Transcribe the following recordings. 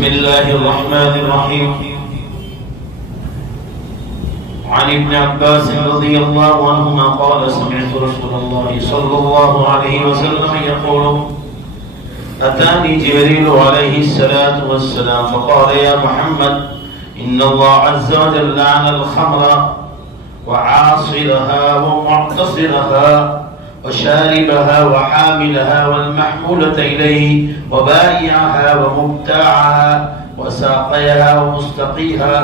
بسم الله الرحمن الرحيم. عن ابن عباس رضي الله عنهما قال سمعت رسول الله صلى الله عليه وسلم يقول أتاني جبريل عليه الصلاة والسلام فقال يا محمد إن الله عز وجل لعن الخمر وعاصرها ومعتصرها وشاربها وحاملها والمحمولة إليه وبائعها ومبتاعها وساقيها ومستقيها.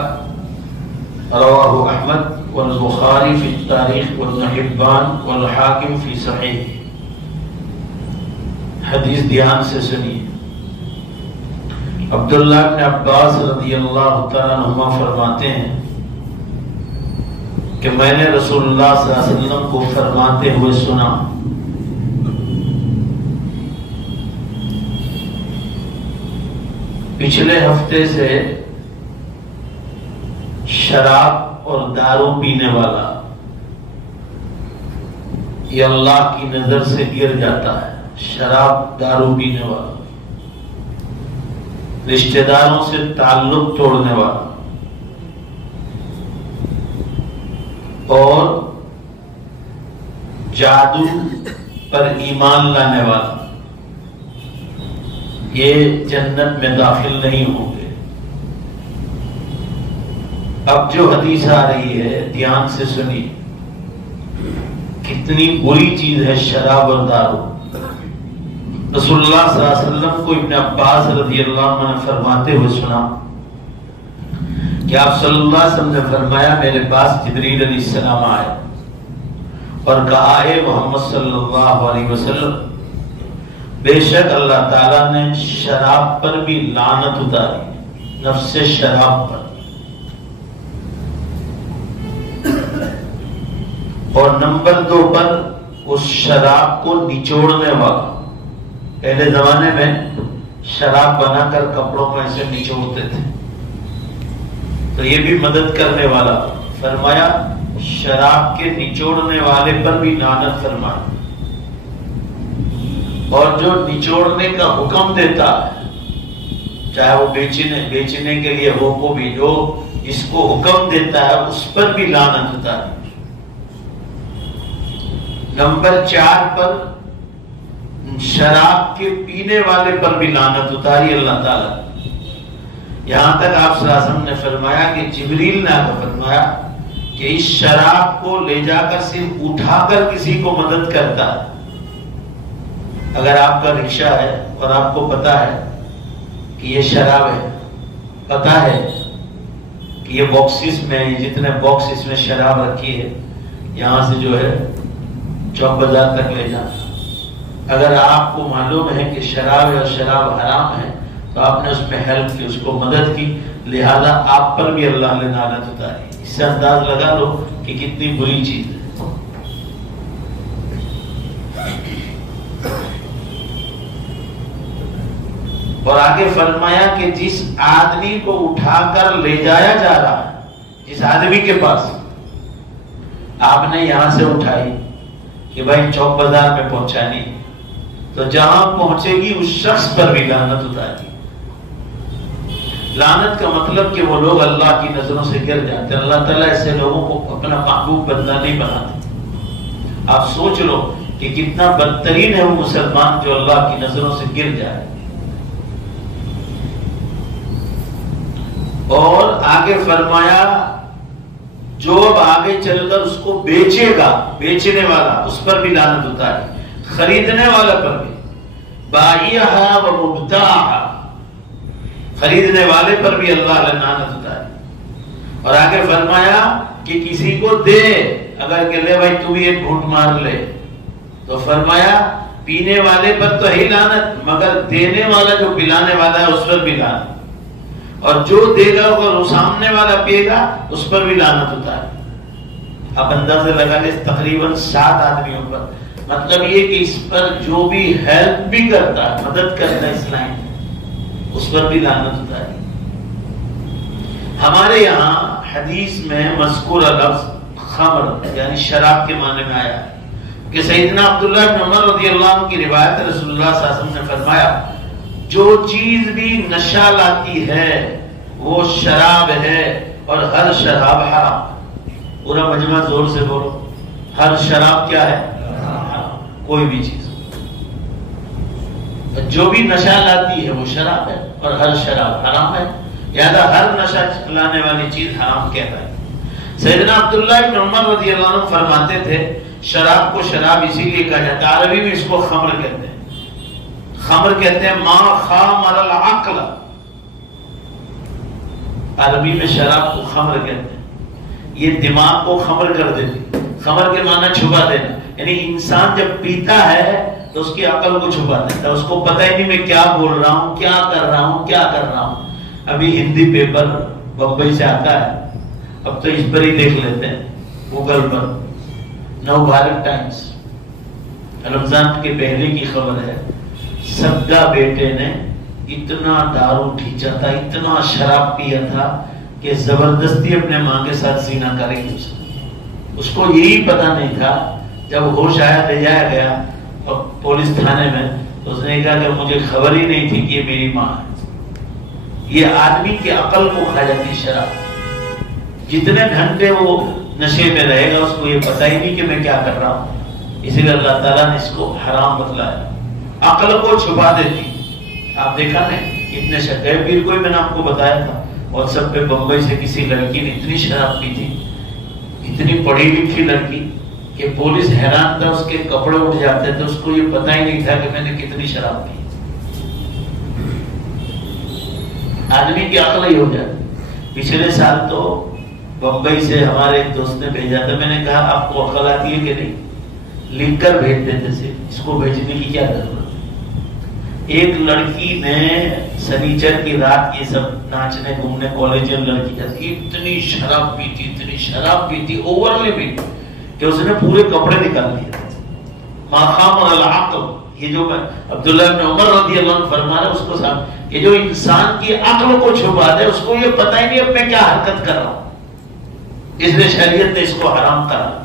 رواه أحمد والبخاري في التاريخ وابن حبان والحاكم في صحيح. حدیث دھیان سے سنیے. عبداللہ بن عباس رضی اللہ تعالیٰ عنہما فرماتے ہیں کہ میں نے رسول اللہ صلی اللہ علیہ وسلم کو فرماتے ہوئے سنا پچھلے ہفتے سے شراب اور دارو پینے والا یہ اللہ کی نظر سے گر جاتا ہے. شراب دارو پینے والا، رشتہ داروں سے تعلق توڑنے والا اور جادو پر ایمان لانے والا یہ جنت میں داخل نہیں ہوں گے. اب جو حدیث آ رہی ہے دھیان سے سنیے. کتنی بری چیز ہے شراب اور دارو. رسول اللہ صلی اللہ علیہ وسلم کو ابن عباس رضی اللہ عنہ نے فرماتے ہوئے سنا کہ آپ صلی اللہ علیہ وسلم نے فرمایا میرے پاس جبریل علیہ السلام آئے اور کہا اے محمد صلی اللہ علیہ وسلم بے شک اللہ تعالیٰ نے شراب پر بھی لعنت اتاری، نفس شراب پر، اور نمبر 2 پر اس شراب کو نچوڑنے والا. پہلے زمانے میں شراب بنا کر کپڑوں میں ایسے نچوڑتے تھے تو یہ بھی مدد کرنے والا. فرمایا شراب کے نچوڑنے والے پر بھی لعنت فرمایا. اور جو نچوڑنے کا حکم دیتا ہے چاہے وہ بیچنے کے لیے ہو کو بھی، جو اس کو حکم دیتا ہے اس پر بھی لعنت ہوتا ہے. نمبر 4 پر شراب کے پینے والے پر بھی لعنت اتاری اللہ تعالیٰ. یہاں تک آپ صلی اللہ علیہ وسلم نے فرمایا کہ جبریل نے آپ کو فرمایا کہ اس شراب کو لے جا کر صرف اٹھا کر کسی کو مدد کرتا ہے. اگر آپ کا رکشہ ہے اور آپ کو پتا ہے کہ یہ شراب ہے، پتا ہے کہ یہ باکسز میں جتنے باکس اس میں شراب رکھی ہے یہاں سے جو ہے چوک بازار تک لے جانا. اگر آپ کو معلوم ہے کہ شراب ہے اور شراب حرام ہے تو آپ نے اس میں ہیلپ کی، اس کو مدد کی، لہذا آپ پر بھی اللہ نے لعنت اتاری. اس سے انداز لگا لو کہ کتنی بری چیز ہے. اور آگے فرمایا کہ جس آدمی کو اٹھا کر لے جایا جا رہا ہے، جس آدمی کے پاس آپ نے یہاں سے اٹھائی کہ بھائی چوک بازار میں پہنچانی، تو جہاں پہنچے گی اس شخص پر بھی لعنت اتاری. لعنت کا مطلب کہ وہ لوگ اللہ کی نظروں سے گر جاتے ہیں. اللہ تعالیٰ ایسے لوگوں کو اپنا محبوب بندہ نہیں بناتے. آپ سوچ لو کہ کتنا بدترین ہے وہ مسلمان جو اللہ کی نظروں سے گر جائے. اور آگے فرمایا جو اب آگے چل کر اس کو بیچے گا، بیچنے والا، اس پر بھی لعنت اتاری. خریدنے والا پر بھی، بائعھا و مبتاعھا، خریدنے والے پر بھی اللہ نے لعنت اتاری. اور آگے فرمایا کہ کسی کو دے، اگر کہ لے بھائی تو بھی ایک گھونٹ مار لے، تو فرمایا پینے والے پر تو ہی لعنت، مگر دینے والا جو پلانے والا ہے اس پر بھی لعنت. اور جو دے گا اور وہ سامنے والا پیے گا اس پر بھی لعنت اتاری. اب اندازہ لگا لیں تقریباً 7 آدمیوں پر. مطلب یہ کہ اس پر جو بھی ہیلپ بھی کرتا ہے، مدد کرتا ہے اس لائن اس پر بھی لعنت اتاری. ہمارے یہاں حدیث میں مذکورہ لفظ خمر یعنی شراب کے معنی میں آیا کہ سیدنا عبداللہ بن عمر رضی اللہ عنہ کی روایت رسول اللہ صلی اللہ علیہ وسلم نے فرمایا جو چیز بھی نشہ لاتی ہے وہ شراب ہے، اور ہر شراب حرام۔ پورا مجمع زور سے بولو، ہر شراب کیا ہے؟ حرام۔ کوئی بھی چیز جو بھی نشہ لاتی ہے وہ شراب ہے، اور ہر شراب حرام ہے، لہذا ہر نشہ لانے والی چیز حرام کہتا ہے۔ سیدنا عبداللہ بن عمر رضی اللہ عنہ فرماتے تھے شراب کو شراب اسی لیے کہا جاتا ہے، عربی میں اس کو خمر کہتے ہیں۔ خمر کہتے ہیں ما خامر العقل، عربی میں شراب کو خمر کہتے ہیں، یہ دماغ کو خمر کر دیتی۔ خمر کے معنی چھپا دینا، یعنی انسان جب پیتا ہے تو اس کی عقل کو چھپا دیتا ہے، اس کو پتہ ہی نہیں میں کیا بول رہا ہوں، کیا کر رہا ہوں، کیا کر رہا ہوں۔ ابھی ہندی پیپر بمبئی سے آتا ہے، اب تو اس پر ہی دیکھ لیتے ہیں گوگل پر، نو بھارت ٹائمز، رمضان کے پہلے کی خبر ہے، سگا بیٹے نے اتنا دارو کھینچا تھا، اتنا شراب پیا تھا کہ زبردستی اپنے ماں کے ساتھ زنا کرے گی۔ اس کو یہی پتا نہیں تھا، جب ہوش آیا لے جایا گیا اور پولیس تھانے میں، تو اس نے کہا کہ مجھے خبر ہی نہیں تھی کہ یہ میری ماں ہے۔ یہ آدمی کی عقل کو کھا جاتی شراب، جتنے گھنٹے وہ نشے میں رہے گا اس کو یہ پتا ہی نہیں کہ میں کیا کر رہا ہوں، اسی لیے اللہ تعالیٰ نے اس کو حرام بتلایا۔ عقل کو چھپا دیتی۔ آپ دیکھا نہیں اتنے شکایت پیر کو میں نے آپ کو بتایا تھا، اور سب پہ بمبئی سے کسی لڑکی نے اتنی شراب پی تھی، اتنی پڑھی لکھی لڑکی کہ پولیس حیران تھا، اس کے کپڑے اٹھ جاتے تھے، اس کو یہ پتہ ہی نہیں تھا کہ میں نے کتنی شراب پی۔ آدمی کی عقل ہی ہو جاتی۔ پچھلے سال تو بمبئی سے ہمارے ایک دوست نے بھیجا تھا، میں نے کہا آپ کو عقل آتی ہے کہ نہیں؟ لکھ کر بھیج دیتے تھے، اس کو بھیجنے کی کیا ضرورت؟ ایک لڑکی نے سنیچر کی رات یہ سب ناچنے گھومنے کالجین لڑکی جاتی، اتنی شراب پی تھی، اتنی شراب پی تھی، اوور لیمٹ، کہ اس نے پورے کپڑے نکال دیے۔ ما خامر العقل، یہ جو میں عبداللہ بن عمر رضی اللہ عنہ فرما رہے اس کو ساتھ کہ جو انسان کی عقل کو چھپا دے اس کو یہ پتہ ہی نہیں اب میں کیا حرکت کر رہا ہوں، اس لیے شریعت نے اس کو حرام قرار دیا۔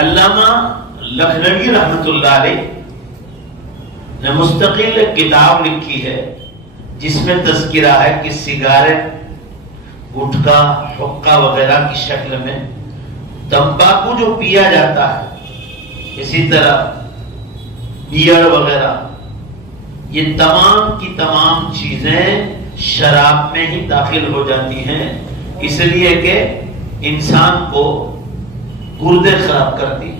علامہ لکھنوی رحمت اللہ علیہ نے مستقل کتاب لکھی ہے جس میں تذکرہ ہے کہ سگریٹ، گٹکا، حقہ وغیرہ کی شکل میں تمباکو جو پیا جاتا ہے، اسی طرح بیئر وغیرہ، یہ تمام کی تمام چیزیں شراب میں ہی داخل ہو جاتی ہیں، اس لیے کہ انسان کو گردے خراب کرتی ہے،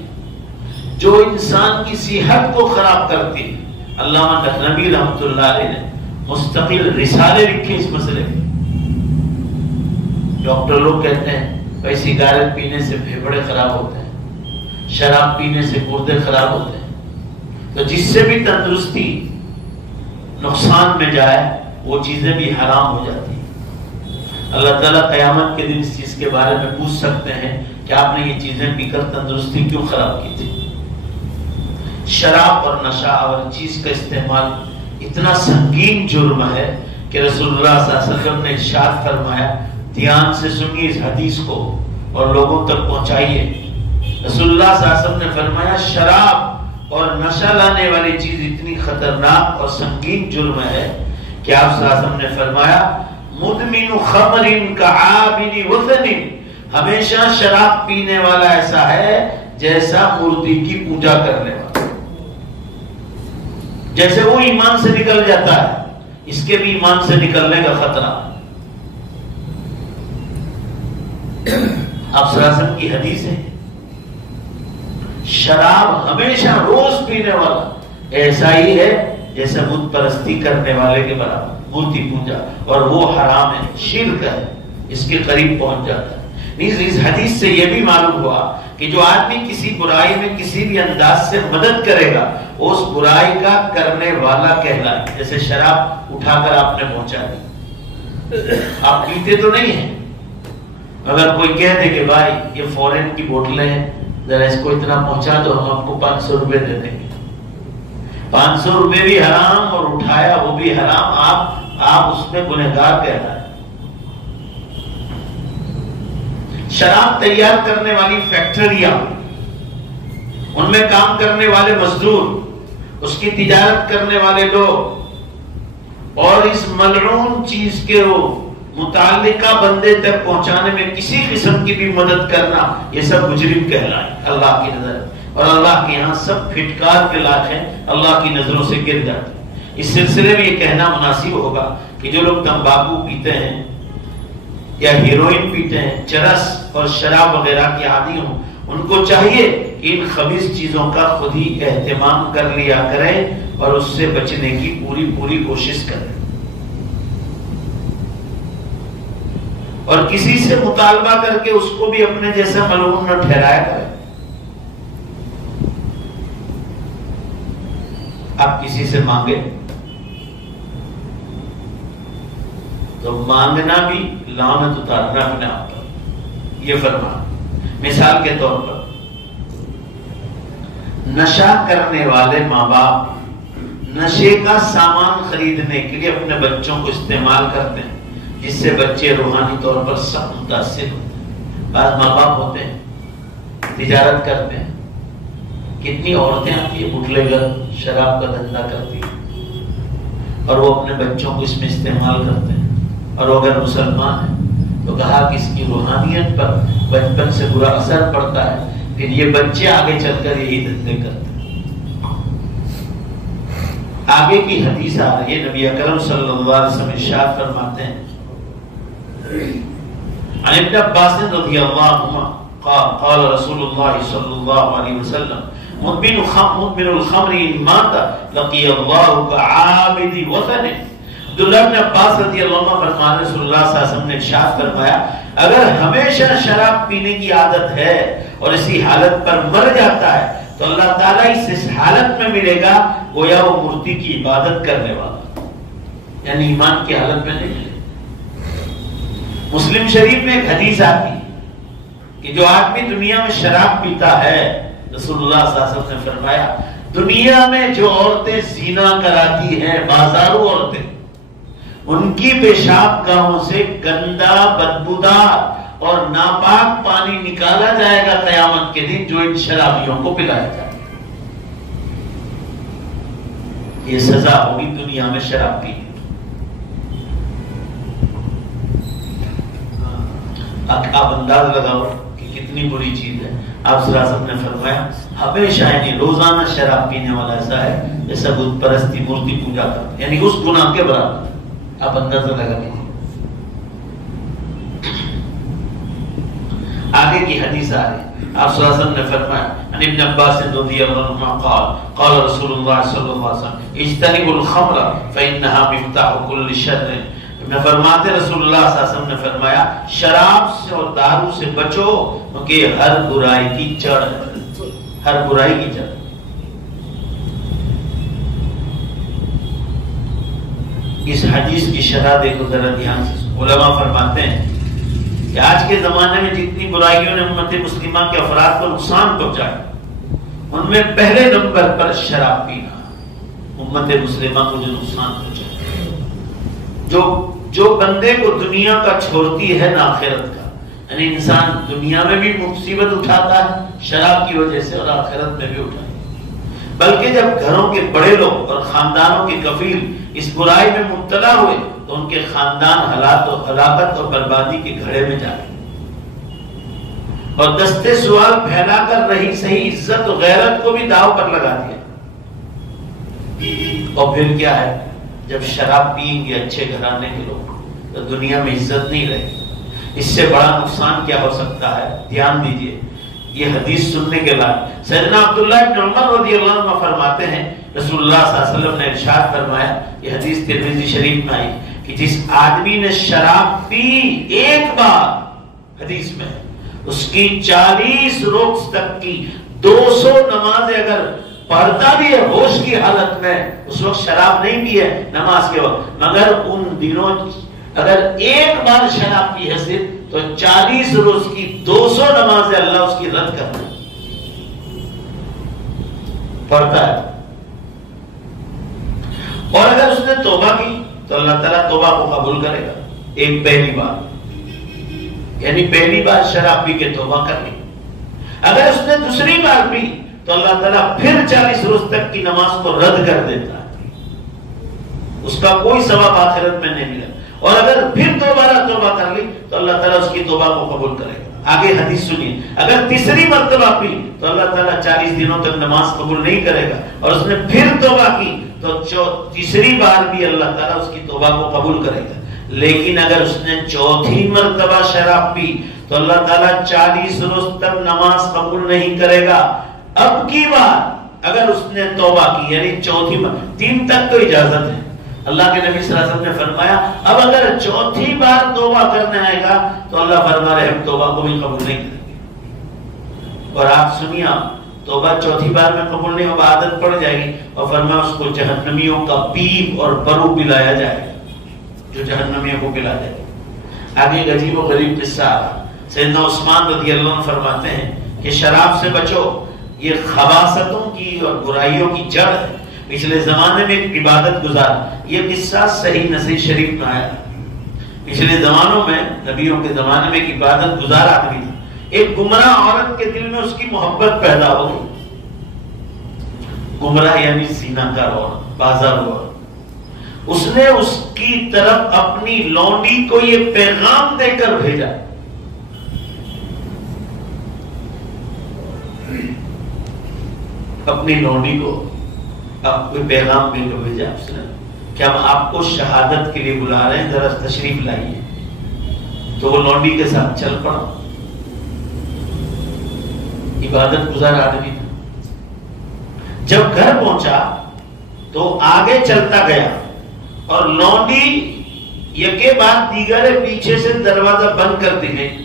جو انسان کی صحت کو خراب کرتی ہے۔ علامہ لکھنوی رحمت اللہ علیہ نے مستقل رسالے لکھے اس مسئلے میں۔ ڈاکٹر لوگ کہتے ہیں بھائی سگریٹ پینے سے پھیپھڑے خراب ہوتے ہیں، شراب پینے سے گردے خراب ہوتے ہیں، تو جس سے بھی تندرستی نقصان میں جائے وہ چیزیں بھی حرام ہو جاتی ہیں۔ اللہ تعالیٰ قیامت کے دن اس چیز کے بارے میں پوچھ سکتے ہیں کہ آپ نے یہ چیزیں پی کر تندرستی کیوں خراب کی تھی۔ شراب اور نشہ اور چیز کا استعمال اتنا سنگین جرم ہے کہ رسول اللہ صلی اللہ علیہ وسلم نے ارشاد فرمایا، دھیان سے سنیے اس حدیث کو اور لوگوں تک پہنچائیے۔ رسول اللہ صلی اللہ علیہ وسلم نے فرمایا شراب اور نشہ لانے والی چیز اتنی خطرناک اور سنگین جرم ہے کہ آپ صلی اللہ علیہ وسلم نے فرمایا مدمن خمر کعابد وثن، ہمیشہ شراب پینے والا ایسا ہے جیسا مورتی کی پوجا کرنے والا، جیسے وہ ایمان سے نکل جاتا ہے اس کے بھی ایمان سے نکلنے کا خطرہ۔ آپ صلی اللہ علیہ وسلم کی حدیث ہے شراب ہمیشہ روز پینے والا ایسا ہی ہے جیسے بت پرستی کرنے والے کے برابر، مورتی پوجا، اور وہ حرام ہے، شرک ہے، اس کے قریب پہنچ جاتا ہے۔ اس حدیث سے یہ بھی معلوم ہوا کہ جو آدمی کسی برائی میں کسی بھی انداز سے مدد کرے گا اس برائی کا کرنے والا کہلائے۔ جیسے شراب اٹھا کر آپ نے پہنچا دی، آپ پیتے تو نہیں ہیں، اگر کوئی کہہ دے کہ بھائی یہ فورن کی بوتلیں ہیں ذرا اس کو اتنا پہنچا دو، ہم آپ کو 500 روپے دے دیں گے، 500 روپے بھی حرام اور اٹھایا وہ بھی حرام، آپ اس میں گنہگار کہلائے۔ شراب تیار کرنے والی فیکٹریاں، ان میں کام کرنے والے مزدور، اس کی تجارت کرنے والے لوگ، اور اس ملعون چیز کے متعلقہ بندے تک پہنچانے میں کسی قسم کی بھی مدد کرنا، یہ سب مجرم کہلائے اللہ کی نظر، اور اللہ کے یہاں سب پھٹکار کے لائق ہیں، اللہ کی نظروں سے گر جاتے ہیں۔ اس سلسلے میں یہ کہنا مناسب ہوگا کہ جو لوگ تمباکو پیتے ہیں یا ہیروئن پیتے ہیں، چرس اور شراب وغیرہ کی عادی ہوں، ان کو چاہیے کہ ان خبیث چیزوں کا خود ہی اہتمام کر لیا کریں اور اس سے بچنے کی پوری کوشش کریں، اور کسی سے مطالبہ کر کے اس کو بھی اپنے جیسا ملعون نہ ٹھہرایا کریں۔ آپ کسی سے مانگے تو مانگنا بھی لعنت اتارنا اپنے آپ پر، یہ فرمان۔ مثال کے طور پر نشہ کرنے والے ماں باپ نشے کا سامان خریدنے کے لیے اپنے بچوں کو استعمال کرتے ہیں، جس سے بچے روحانی طور پر سخت متاثر ہوتے ہیں۔ بعض ماں باپ ہوتے ہیں تجارت کرتے ہیں، کتنی عورتیں آتی ہیں بٹلے گھر شراب کا دھندا کرتی ہیں، اور وہ اپنے بچوں کو اس میں استعمال کرتے ہیں، اور وہ اگر مسلمان ہیں تو کہا کہ اس کی روحانیت پر بچپن سے برا اثر پڑتا ہے، پھر یہ بچے آگے چل کر یہی دھندے کرتے ہیں۔ آگے کی حدیث آ رہی ہے، نبی اکرم صلی اللہ علیہ وسلم ارشاد فرماتے ہیں، عن ابن عباس رضی اللہ عنہ قال قال رسول اللہ صلی اللہ علیہ وسلم مدمن الخمر ان مات لقی اللہ کعابد وطن۔ عبداللہ بن عباس رضی اللہ عنہ فرماتے ہیں، رسول اللہ صلی اللہ علیہ وسلم نے ارشاد فرمایا، اگر ہمیشہ شراب پینے کی عادت ہے اور اسی حالت پر مر جاتا ہے تو اللہ تعالیٰ اس حالت میں ملے گا گویا وہ مورتی کی عبادت کرنے والا، یعنی ایمان کی حالت میں نہیں ملے۔ مسلم شریف میں ایک حدیث آتی ہے کہ جو آدمی دنیا میں شراب پیتا ہے، رسول اللہ صلی اللہ علیہ وسلم نے فرمایا، دنیا میں جو عورتیں زنا کراتی ہیں، بازارو عورتیں، ان کی پیشاب گاہوں سے گندا بدبودار اور ناپاک پانی نکالا جائے گا قیامت کے دن، جو ان شرابیوں کو پلایا جائے گا۔ یہ سزا ہوگی دنیا میں شراب پینے۔ آپ انداز لگاؤ کہ کتنی بری چیز ہے۔ آپ صلی اللہ علیہ وسلم نے فرمایا، ہمیشہ یعنی روزانہ شراب پینے والا ایسا ہے جیسا بت پرستی مورتی پوجا کرتا، یعنی اس گناہ کے برابر۔ آپ اندازہ لگا لیجیے۔ آگے کی حدیث آ رہی ہے، آپ صلی اللہ علیہ وسلم نے فرمایا، عن ابن عباس رضی اللہ عنہ قال قال رسول اللہ صلی اللہ علیہ وسلم اجتنبوا الخمر فإنها مفتاح كل شر۔ میں فرماتے رسول اللہ صلی اللہ علیہ وسلم نے فرمایا، شراب سے اور دارو سے بچو کیونکہ ہر برائی کی جڑ ہے، ہر برائی کی جڑ۔ اس حدیث کی شرح دیکھو ذرا دھیان سے۔ علماء فرماتے ہیں کہ آج کے زمانے میں جتنی برائیوں نے امت مسلمہ کے افراد کو نقصان پہنچایا، ان میں پہلے نمبر پر شراب پینا امت مسلمہ کو جو نقصان پہنچایا، جو بندے کو دنیا کا چھوڑتی ہے نہ آخرت کا، یعنی انسان دنیا میں بھی مصیبت اٹھاتا ہے شراب کی وجہ سے اور آخرت میں بھی اٹھاتا ہے۔ بلکہ جب گھروں کے بڑے لوگ اور خاندانوں کے کفیل اس برائی میں مبتلا ہوئے تو ان کے خاندان ہلاکت اور بربادی کے گھڑے میں جا گئے، اور دستے سوال پھیلا کر رہی صحیح عزت و غیرت کو بھی داؤ پر لگا دیا۔ اور پھر کیا ہے، جب شراب پئیں گے اچھے گھرانے کے لوگ تو دنیا میں عزت نہیں رہے گی۔ اس سے بڑا نقصان کیا ہو سکتا ہے، دھیان دیجئے، یہ حدیث سننے کے بعد سیدنا عبداللہ بن عمر رضی اللہ عنہ فرماتے ہیں، رسول اللہ صلی اللہ علیہ وسلم نے ارشاد فرمایا، یہ حدیث ترمذی شریف میں آئی کہ جس آدمی نے شراب پی ایک بار، حدیث میں اس کی 40 روز تک کی 200 نمازیں اگر پڑھتا بھی ہے ہوش کی حالت میں، اس وقت شراب نہیں پی ہے نماز کے وقت، مگر ان دنوں اگر ایک بار شراب پی ہے صرف تو 40 روز کی 200 نمازیں اللہ اس کی رد کرتا ہے، پڑھتا ہے۔ اور اگر اس نے توبہ کی تو اللہ تعالیٰ توبہ کو قبول کرے گا، ایک پہلی بار۔ یعنی پہلی بار شراب پی کے توبہ کر لی، اگر اس نے دوسری بار پی تو اللہ تعالیٰ پھر 40 روز تک کی نماز کو رد کر دیتا ہے، اس کا کوئی ثواب آخرت میں نہیں ملا، اور اگر پھر دوبارہ توبہ کر لی تو اللہ تعالیٰ اس کی توبہ کو قبول کرے گا۔ آگے حدیث سنیے، اگر تیسری مرتبہ پی تو اللہ تعالیٰ 40 دنوں تک نماز قبول نہیں کرے گا، اور اس نے پھر توبہ کی تو تیسری بار بھی اللہ تعالیٰ اس کی توبہ کو قبول کرے گا۔ لیکن اگر اس نے چوتھی مرتبہ شراب پی تو اللہ تعالیٰ 40 روز تک نماز قبول نہیں کرے گا۔ اب کی بار اگر اس نے توبہ کی، یعنی چوتھی بار، 3 تک تو اجازت ہے، اللہ کے نبی صلی اللہ علیہ وسلم نے فرمایا اب اگر چوتھی بار توبہ کرنے آئے گا تو اللہ فرما رہے ہم توبہ کو بھی قبول نہیں کریں گے۔ اور آپ سنیے، توبہ چوتھی بار میں قبول نہیں ہوگا، عادت پڑ جائے گی، اور فرمایا اس کو جہنمیوں کا پیپ اور برو پلایا جائے گا، جو جہنمیوں کو پلا جائے گا۔ آگے ایک عجیب و غریب قصہ آ، سیدنا عثمان رضی اللہ عنہ فرماتے ہیں کہ شراب سے بچو، یہ خباثتوں کی اور برائیوں کی جڑ ہے۔ پچھلے زمانے میں ایک عبادت گزار، یہ قصہ صحیح نصیح شریف میں آیا، پچھلے زمانوں میں نبیوں کے زمانے میں ایک عبادت گزار آدمی تھا، ایک گمراہ عورت کے دل میں اس کی محبت پیدا ہو گئی، گمراہ یعنی زنا کار عورت، بازار عورت، اس نے اس کی طرف اپنی لونڈی کو یہ پیغام دے کر بھیجا، اپنی لونڈی کو آپ کوئی پیغام دے کر بھیجا اس نے کہ ہم آپ کو شہادت کے لیے بلا رہے ہیں، ذرا تشریف لائیے۔ تو وہ لونڈی کے ساتھ چل پڑا، عبادت گزار آدمی تھا۔ جب گھر پہنچا تو آگے چلتا گیا اور لونڈی یکے بعد دیگر پیچھے سے دروازہ بند کر دی گئی۔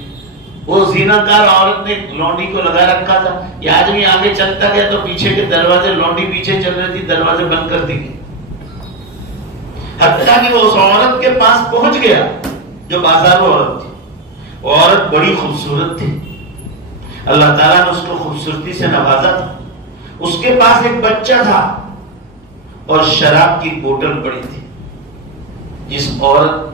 وہ زیناکار عورت نے لونڈی کو لگا رکھا تھا، یہ آدمی آگے چلتا گیا تو پیچھے کے دروازے، لونڈی پیچھے چل رہی تھی، دروازے بند کر دی گئی، حتیٰ کہ وہ اس عورت کے پاس پہنچ گیا جو بازار عورت تھی۔ وہ عورت بڑی خوبصورت تھی، اللہ تعالیٰ نے اس کو خوبصورتی سے نوازا تھا، اس کے پاس ایک بچہ تھا اور شراب کی بوتل پڑی تھی۔ جس عورت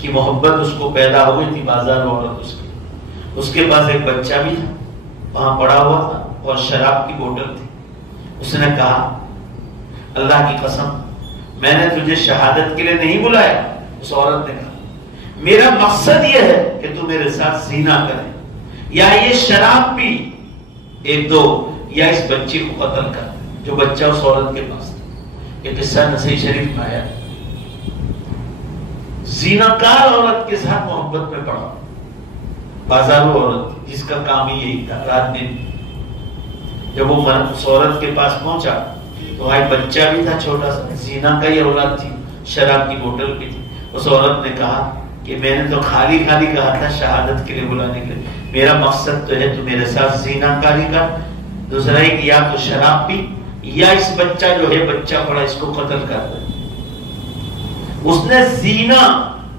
کی محبت اس کو پیدا ہوئی تھی، بازار عورت اس کے پاس ایک بچہ بھی تھا، وہاں پڑا ہوا تھا اور شراب کی بوتل تھی۔ اس نے کہا اللہ کی قسم میں نے تجھے شہادت کے لیے نہیں بلایا۔ اس عورت نے کہا میرا مقصد یہ ہے کہ تو میرے ساتھ زنا کرے، یا یہ شراب پی، ایک دو، یا اس بچے کو قتل کر، جو بچہ اس عورت کے پاس تھا۔ یہ قصہ نسائی شریف میں آیا۔ زیناکار عورت کے ساتھ محبت میں پڑا، بازارو عورت جس کا کام ہی یہی تھا رات دن۔ جب وہ اس عورت کے پاس پہنچا تو وہاں بچہ بھی تھا چھوٹا سا، زینا کا یہ اولاد تھی، شراب کی بوتل بھی تھی۔ اس عورت نے کہا کہ میں نے تو خالی کہا تھا شہادت کے لیے بلانے کے لیے، میرا مقصد تو ہے تو میرے ساتھ زنا کاری کر، دوسرا ہے کہ یا تو شراب پی یا اس بچہ جو ہے بچہ پڑا اس کو قتل کر دے۔ اس نے زنا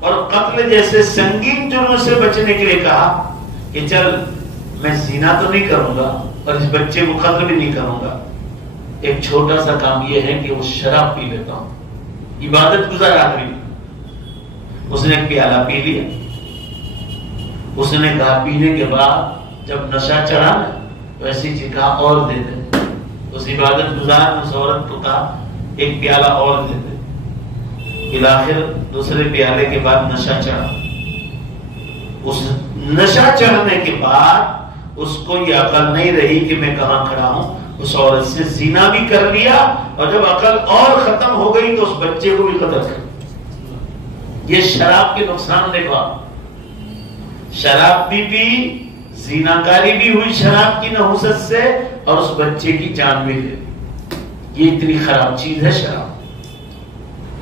اور قتل جیسے سنگین جرم سے بچنے کے لیے کہا کہ چل میں زنا تو نہیں کروں گا اور اس بچے کو قتل بھی نہیں کروں گا، ایک چھوٹا سا کام یہ ہے کہ وہ شراب پی لیتا ہوں۔ عبادت گزار آدمی، اس نے ایک پیالہ پی لیا۔ اس نے کہا پینے کے بعد جب نشہ چڑھا نا تو ایسی چیز کہا اور دے دے۔ اس عبادت گزار نے اس عورت کو کہا ایک پیالہ اور دے دے۔ بالآخر دوسرے پیالے کے بعد نشہ چڑھا۔ اس نشہ چڑھنے کے بعد اس کو یہ عقل نہیں رہی کہ میں کہاں کھڑا ہوں، اس عورت سے زنا بھی کر لیا، اور جب عقل اور ختم ہو گئی تو اس بچے کو بھی قتل کر دیا۔ یہ شراب کے نقصان دیکھا، شراب بھی پی، زیناکاری بھی ہوئی شراب کی نحوست سے، اور اس بچے کی جان بھی لے۔ یہ اتنی خراب چیز ہے شراب،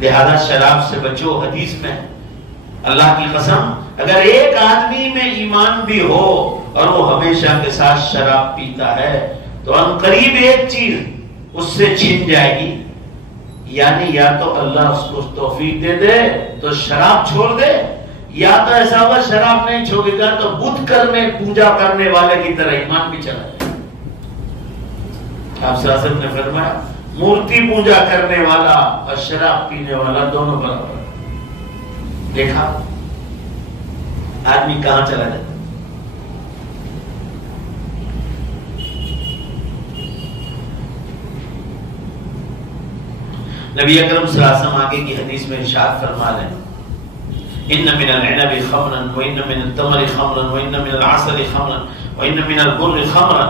لہذا شراب سے بچو۔ حدیث میں اللہ کی قسم اگر ایک آدمی میں ایمان بھی ہو اور وہ ہمیشہ کے ساتھ شراب پیتا ہے تو عنقریب ایک چیز اس سے چھن جائے گی، یعنی یا تو اللہ اس کو توفیق دے دے تو شراب چھوڑ دے، یا تو ایسا ہوگا شراب نہیں چھوڑے گا تو بت کرنے پوجا کرنے والے کی طرح ایمان بھی چلا جائے۔ آپ صلی اللہ علیہ وسلم نے فرمایا مورتی پوجا کرنے والا اور شراب پینے والا دونوں برابر۔ دیکھا آدمی کہاں چلا جاتا؟ نبی اکرم صلی اللہ علیہ وسلم آگے کی حدیث میں ارشاد فرما رہے ہیں ان من العنب خمرا وان من التمر خمرا وان من العسل خمرا وان من البر خمرا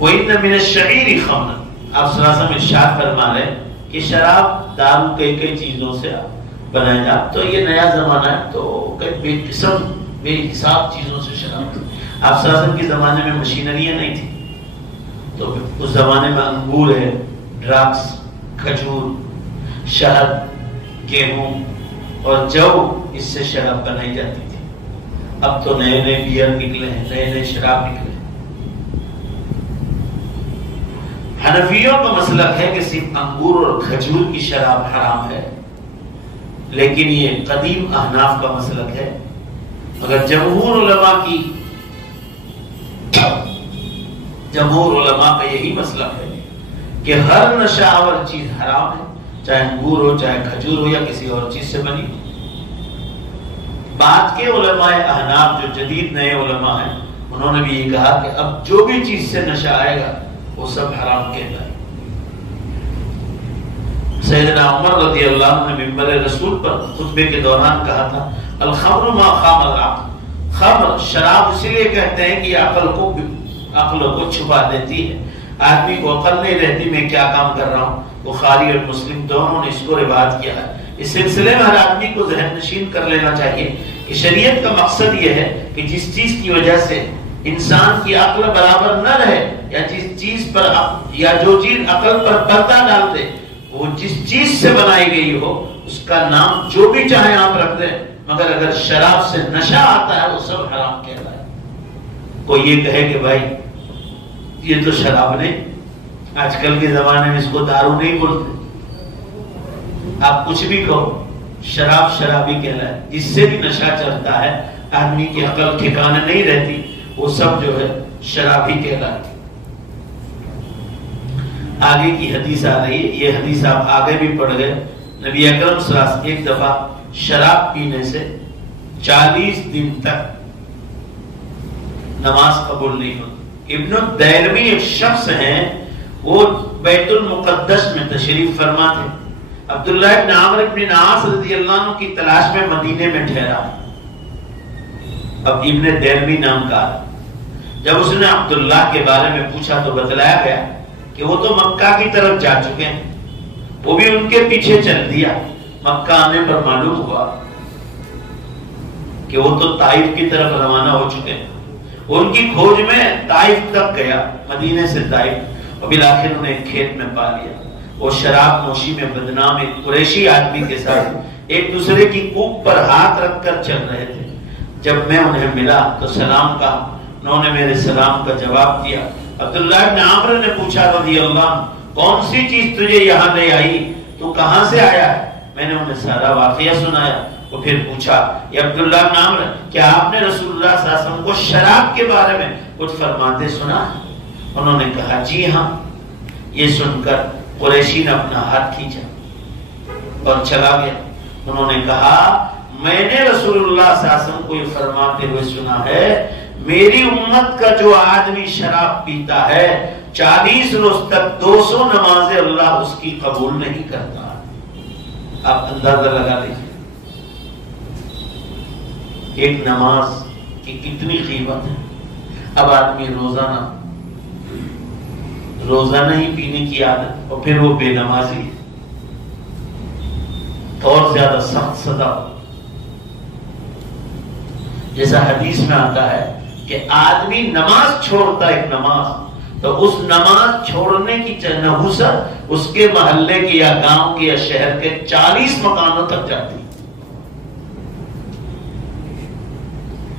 وان من الشعير خمرا. آپ صلی اللہ علیہ وسلم ارشاد فرما رہے ہیں کہ شراب دارو کئی چیزوں سے بنایا جاتا. تو یہ نیا زمانہ ہے تو بے قسم بے حساب چیزوں سے شراب. آپ صلی اللہ علیہ وسلم کے زمانے میں مشینریاں نہیں تھی تو اس زمانے میں انگور ہے، ڈرگس، کھجور، شہد، گیہوں اور جو اس سے شراب بنائی جاتی تھی. اب تو نئے بیئر نکلے ہیں، نئے شراب نکلے ہیں. حنفیوں کا مسلک ہے کہ صرف انگور اور کھجور کی شراب حرام ہے، لیکن یہ قدیم احناف کا مسلک ہے. مگر جمہور علماء کا یہی مسلک ہے کہ ہر نشہ آور چیز حرام ہے، چاہے انگور ہو، چاہے کھجور ہو، یا کسی اور چیز سے بنی ہو. بعد کے علماء احناف جو جدید نئے علماء ہیں انہوں نے بھی یہ کہا کہ اب جو بھی چیز سے نشہ آئے گا وہ سب حرام کہتا ہے. سیدنا عمر رضی اللہ عنہ نے منبر رسول پر خطبے کے دوران کہا تھا الخمر ما خام العقل. خمر شراب اسی لیے کہتے ہیں کہ عقل کو چھپا دیتی ہے. آدمی کو عقل نہیں رہتی میں کیا کام کر رہا ہوں. بخاری اور مسلم دونوں نے اس کو روایت کیا ہے. اس سلسلے میں ہر آدمی کو ذہن نشین کر لینا چاہیے کہ شریعت کا مقصد یہ ہے کہ جس چیز کی وجہ سے انسان کی عقل برابر نہ رہے یا جس چیز پر یا جو چیز عقل پر پردہ ڈال دے وہ جس چیز سے بنائی گئی ہو اس کا نام جو بھی چاہے آپ رکھ دیں، مگر اگر شراب سے نشہ آتا ہے وہ سب حرام کہتا ہے. کوئی یہ کہے کہ بھائی یہ تو شراب نہیں، آج کل کے زمانے میں اس کو دارو نہیں بولتے، آپ کچھ بھی کہو شراب شرابی کہلائے. جس سے بھی نشہ چڑھتا ہے آدمی کی عقل ٹھکانے نہیں رہتی وہ سب جو ہے شرابی کہلائے. آگے کی حدیث آ رہی ہے، یہ حدیث آپ آگے بھی پڑھ گئے. نبی اکرم صلی اللہ علیہ وسلم ایک دفعہ شراب پینے سے 40 دن تک نماز قبول نہیں ہوتی. ابن الدیلمی ایک شخص ہیں، وہ بیت المقدس میں تشریف فرما تھے. عبداللہ ابن عمرو ابن العاص رضی اللہ عنہ کی تلاش میں مدینے میں ٹھہرا. اب ابن دیلمی نام کا جب اس نے عبداللہ کے بارے میں پوچھا تو بتلایا گیا کہ وہ تو مکہ کی طرف جا چکے ہیں. وہ بھی ان کے پیچھے چل دیا. مکہ آنے پر معلوم ہوا کہ وہ تو طائف کی طرف روانہ ہو چکے ہیں. ان کی کھوج میں طائف تک گیا، مدینے سے طائف، اور بالآخر انہیں ایک کھیت میں پا لیا. وہ شراب نوشی میں بدنام ایک قریشی آدمی کے ساتھ ایک دوسرے کی کوکھ پر ہاتھ رکھ کر چل رہے تھے. جب میں انہیں ملا تو سلام کہا، انہوں نے میرے سلام کا جواب دیا. عبداللہ ابن عمرو نے پوچھا رضی اللہ عنہ کون سی چیز تجھے یہاں لے آئی، تو کہاں سے آیا ہے؟ میں نے انہیں سارا واقعہ سنایا. تو پھر پوچھا یہ عبداللہ ابن عمرو کیا آپ نے رسول اللہ صلی اللہ علیہ وسلم کو شراب کے بارے میں کچھ فرماتے سنا؟ انہوں نے کہا جی ہاں. یہ سن کر قریشی نے اپنا ہاتھ کھینچا اور چلا گیا. انہوں نے کہا میں نے رسول اللہ صلی اللہ علیہ وسلم کو یہ فرماتے ہوئے سنا ہے میری امت کا جو آدمی شراب پیتا ہے 40 روز تک 200 نمازیں اللہ اس کی قبول نہیں کرتا. آپ اندازہ لگا لیجیے ایک نماز کی کتنی قیمت ہے. اب آدمی روزانہ ہی پینے کی عادت اور پھر وہ بے نمازی اور زیادہ سخت سزا. جیسا حدیث میں آتا ہے کہ آدمی نماز چھوڑتا ایک نماز تو اس نماز چھوڑنے کی نحوست اس کے محلے کے یا گاؤں کے یا شہر کے 40 مکانوں تک جاتی.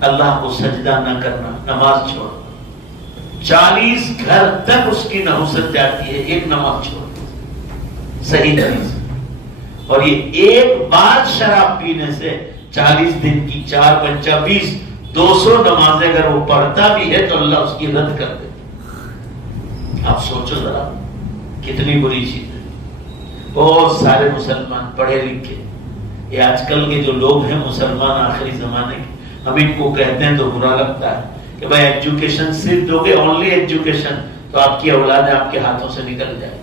اللہ کو سجدہ نہ کرنا، نماز چھوڑ 40 گھر تک اس کی نحوست جاتی ہے ایک نماز چھوڑ. صحیح حدیث. اور یہ ایک بار شراب پینے سے 40 دن کی 4 5 20 200 نمازیں اگر وہ پڑھتا بھی ہے تو اللہ اس کی رد کر دے. آپ سوچو ذرا کتنی بری چیز ہے. بہت سارے مسلمان پڑھے لکھے یہ آج کل کے جو لوگ ہیں مسلمان آخری زمانے کے، ہم ان کو کہتے ہیں تو برا لگتا ہے کہ بھائی ایجوکیشن صرف دو گے، اونلی ایجوکیشن، تو آپ کی اولاد آپ کے ہاتھوں سے نکل جائے.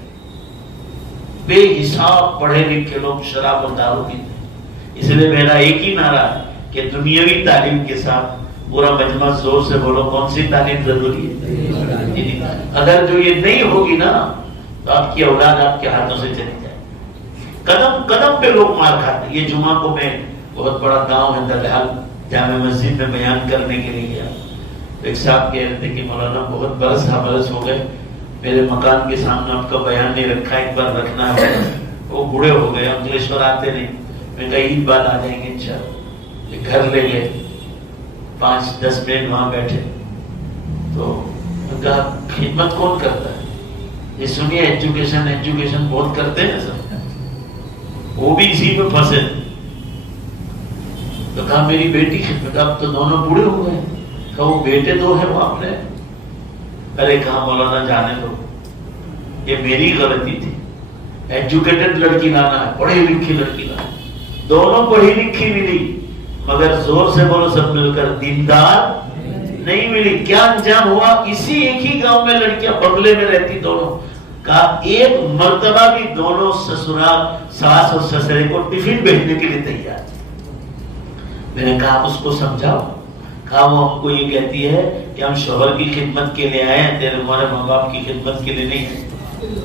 بے حساب پڑھے لکھے لوگ شراب اور دارو پیتے ہیں. اس لیے میرا ایک ہی نعرہ ہے کہ دنیاوی تعلیم کے ساتھ پورا مجمع زور سے بولو کون سی تعلیم ضروری ہے. اگر جو یہ نہیں ہوگی نا تو آپ کی اولاد آپ کے ہاتھوں سے چلی جائے. قدم قدم پہ لوگ مار کھاتے ہیں. یہ جمعہ کو میں بہت بڑا گاؤں ہے دلحال، جامع مسجد میں بیان کرنے کے لیے گیا. ایک صاحب کہہ رہے تھے کہ مولانا بہت برس ہو گئے، میرے مکان کے سامنے آپ کا بیان نہیں رکھا، ایک بار رکھنا ہے. وہ بوڑھے ہو گئے، انگلیشور آتے نہیں. میں کہا عید بعد آ جائیں گے انشاءاللہ. گھر لے گئے، 5-10 منٹ وہاں بیٹھے تو کہا خدمت کون کرتا ہے؟ یہ سنیے ایجوکیشن بہت کرتے ہیں سب، وہ بھی اسی میں پھنسے. تو کہا میری بیٹی خدمت، اب تو دونوں بوڑھے ہو گئے. کہا وہ بیٹے دو ہیں وہ آپ نے. ارے کہا مولانا جانے دو، یہ میری غلطی تھی. ایجوکیٹڈ لڑکی لانا ہے، پڑھی لکھی لڑکی لانا. دونوں پڑھی لکھی ملی مگر زور سے بولو سب مل کر دیندار نہیں ملی. کیا انجام ہوا؟ اسی ایک ہی گاؤں میں لڑکیاں بنگلے میں رہتی دونوں. کہا ایک مرتبہ بھی دونوں سسرال ساس اور سسرے کو ٹفن بھیجنے کے لیے تیار. میں نے کہا اس کو سمجھاؤ. کہا وہ ہم کو یہ کہتی ہے کہ ہم شوہر کی خدمت کے لیے آئے ہیں، تیرے ہمارے ماں باپ کی خدمت کے لیے نہیں ہے.